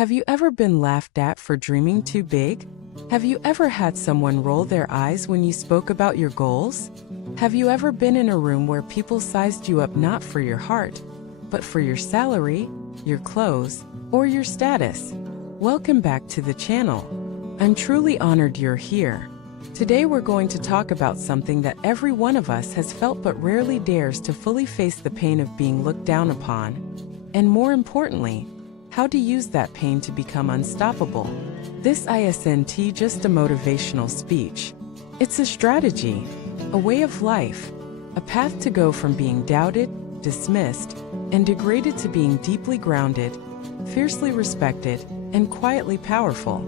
Have you ever been laughed at for dreaming too big? Have you ever had someone roll their eyes when you spoke about your goals? Have you ever been in a room where people sized you up not for your heart, but for your salary, your clothes, or your status? Welcome back to the channel. I'm truly honored you're here. Today we're going to talk about something that every one of us has felt but rarely dares to fully face: the pain of being looked down upon. And more importantly, how to use that pain to become unstoppable. This isn't just a motivational speech. It's a strategy, a way of life, a path to go from being doubted, dismissed, and degraded to being deeply grounded, fiercely respected, and quietly powerful.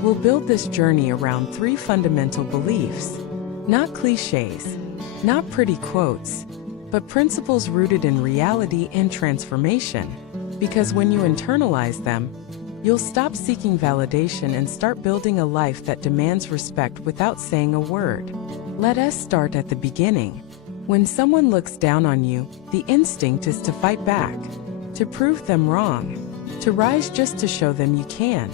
We'll build this journey around three fundamental beliefs. Not cliches, not pretty quotes, but principles rooted in reality and transformation. Because when you internalize them, you'll stop seeking validation and start building a life that demands respect without saying a word. Let us start at the beginning. When someone looks down on you, the instinct is to fight back, to prove them wrong, to rise just to show them you can.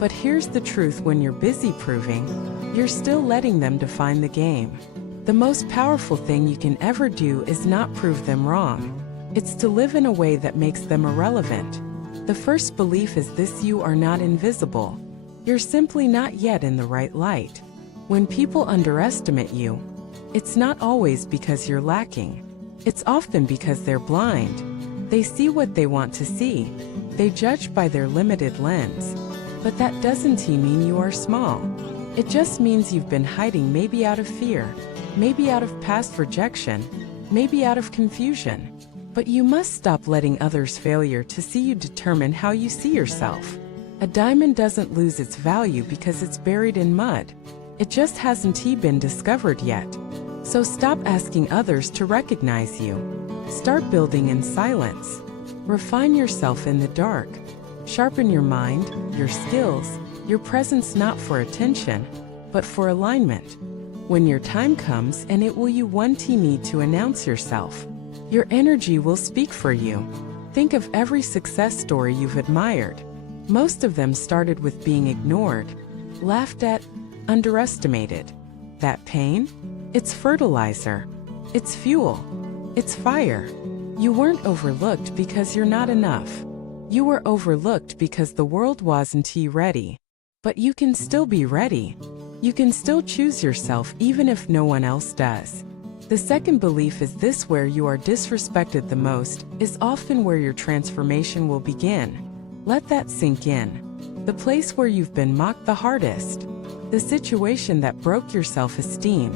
But here's the truth: when you're busy proving, you're still letting them define the game. The most powerful thing you can ever do is not prove them wrong. It's to live in a way that makes them irrelevant. The first belief is this: you are not invisible. You're simply not yet in the right light. When people underestimate you, it's not always because you're lacking. It's often because they're blind. They see what they want to see. They judge by their limited lens. But that doesn't mean you are small. It just means you've been hiding, maybe out of fear, maybe out of past rejection, maybe out of confusion. But you must stop letting others' failure to see you determine how you see yourself. A diamond doesn't lose its value because it's buried in mud. It just hasn't been discovered yet. So stop asking others to recognize you. Start building in silence. Refine yourself in the dark. Sharpen your mind, your skills, your presence, not for attention, but for alignment. When your time comes, and it will, you won't need to announce yourself. Your energy will speak for you. Think of every success story you've admired. Most of them started with being ignored, laughed at, underestimated. That pain? It's fertilizer. It's fuel. It's fire. You weren't overlooked because you're not enough. You were overlooked because the world wasn't ready. But you can still be ready. You can still choose yourself even if no one else does. The second belief is this: where you are disrespected the most is often where your transformation will begin. Let that sink in. The place where you've been mocked the hardest. The situation that broke your self-esteem.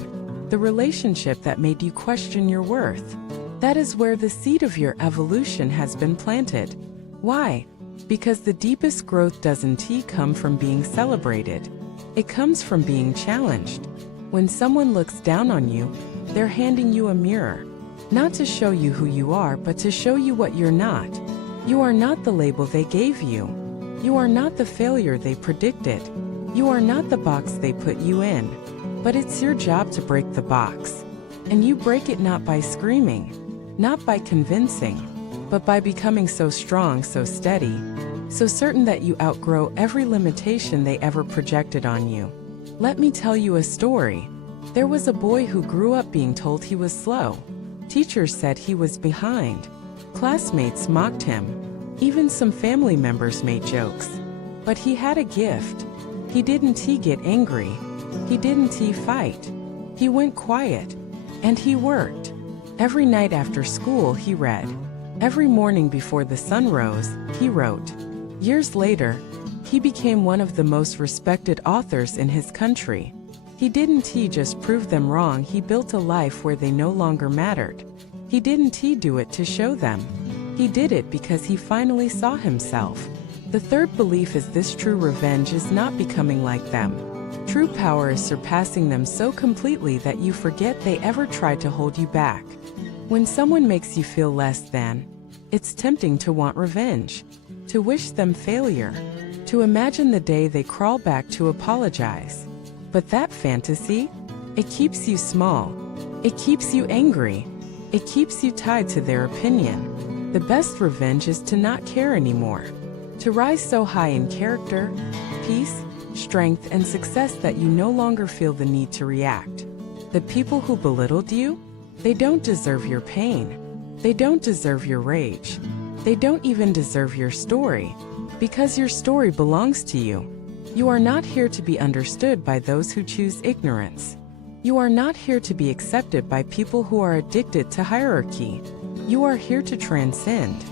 The relationship that made you question your worth. That is where the seed of your evolution has been planted. Why? Because the deepest growth doesn't come from being celebrated. It comes from being challenged. When someone looks down on you, they're handing you a mirror. Not to show you who you are, but to show you what you're not. You are not the label they gave you. You are not the failure they predicted. You are not the box they put you in. But it's your job to break the box. And you break it not by screaming, not by convincing, but by becoming so strong, so steady, so certain that you outgrow every limitation they ever projected on you. Let me tell you a story. There was a boy who grew up being told he was slow. Teachers said he was behind. Classmates mocked him. Even some family members made jokes. But he had a gift. He didn't get angry. He didn't fight. He went quiet. And he worked. Every night after school he read. Every morning before the sun rose, he wrote. Years later, he became one of the most respected authors in his country. He didn't just prove them wrong, he built a life where they no longer mattered. He didn't do it to show them. He did it because he finally saw himself. The third belief is this: true revenge is not becoming like them. True power is surpassing them so completely that you forget they ever tried to hold you back. When someone makes you feel less than, it's tempting to want revenge, to wish them failure, to imagine the day they crawl back to apologize. But that fantasy, it keeps you small. It keeps you angry. It keeps you tied to their opinion. The best revenge is to not care anymore. To rise so high in character, peace, strength, and success that you no longer feel the need to react. The people who belittled you, they don't deserve your pain. They don't deserve your rage. They don't even deserve your story, because your story belongs to you. You are not here to be understood by those who choose ignorance. You are not here to be accepted by people who are addicted to hierarchy. You are here to transcend,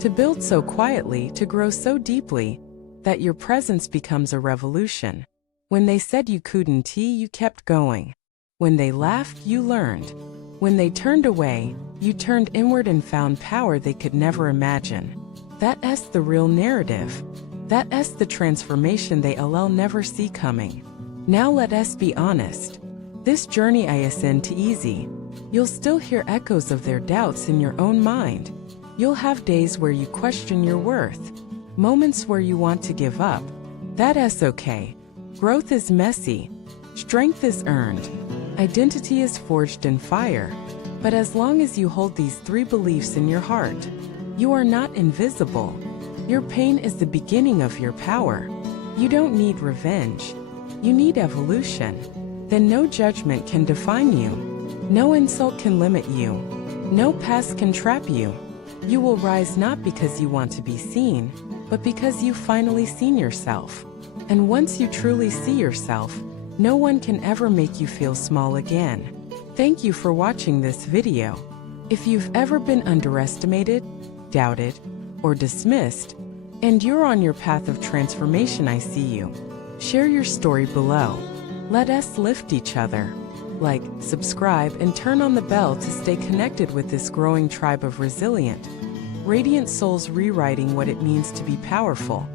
to build so quietly, to grow so deeply, that your presence becomes a revolution. When they said you couldn't, you kept going. When they laughed, you learned. When they turned away, you turned inward and found power they could never imagine. That's the real narrative. That's the transformation they'll never see coming. Now let us be honest. This journey isn't easy. You'll still hear echoes of their doubts in your own mind. You'll have days where you question your worth, moments where you want to give up. That's okay. Growth is messy. Strength is earned. Identity is forged in fire. But as long as you hold these 3 beliefs in your heart, you are not invisible. Your pain is the beginning of your power. You don't need revenge. You need evolution. Then no judgment can define you. No insult can limit you. No past can trap you. You will rise not because you want to be seen, but because you've finally seen yourself. And once you truly see yourself, no one can ever make you feel small again. Thank you for watching this video. If you've ever been underestimated, doubted, or dismissed, and you're on your path of transformation, I see you. Share your story below. Let us lift each other. Like, subscribe, and turn on the bell to stay connected with this growing tribe of resilient, radiant souls rewriting what it means to be powerful.